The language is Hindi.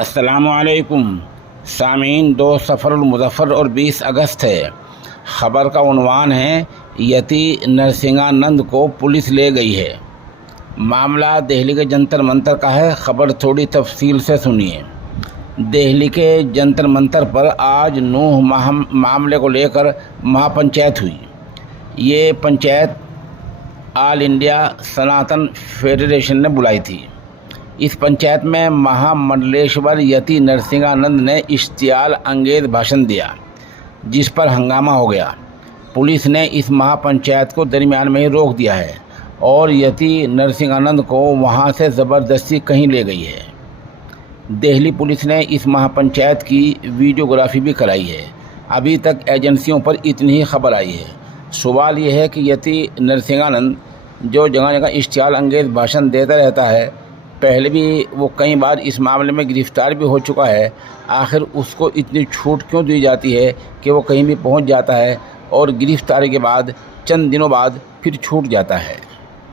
अस्सलामुअलैकुम सामीन। 2 सफ़रुल मुज़फ़्फ़र और 20 अगस्त है। ख़बर का उन्वान है यति नरसिंहानंद को पुलिस ले गई है। मामला दिल्ली के जंतर मंतर का है। ख़बर थोड़ी तफसील से सुनिए। दिल्ली के जंतर मंतर पर आज नूह मामले को लेकर महापंचायत हुई। ये पंचायत ऑल इंडिया सनातन फेडरेशन ने बुलाई थी। इस पंचायत में महामंडलेश्वर यति नरसिंहानंद ने इश्तियाल अंगेज भाषण दिया, जिस पर हंगामा हो गया। पुलिस ने इस महापंचायत को दरमियान में ही रोक दिया है और यति नरसिंहानंद को वहां से ज़बरदस्ती कहीं ले गई है। दिल्ली पुलिस ने इस महापंचायत की वीडियोग्राफी भी कराई है। अभी तक एजेंसियों पर इतनी ही खबर आई है। सवाल यह है कि यति नरसिंहानंद जो जगह जगह इश्तियाल अंगेज भाषण देता रहता है, पहले भी वो कई बार इस मामले में गिरफ़्तार भी हो चुका है, आखिर उसको इतनी छूट क्यों दी जाती है कि वो कहीं भी पहुंच जाता है और गिरफ़्तारी के बाद चंद दिनों बाद फिर छूट जाता है।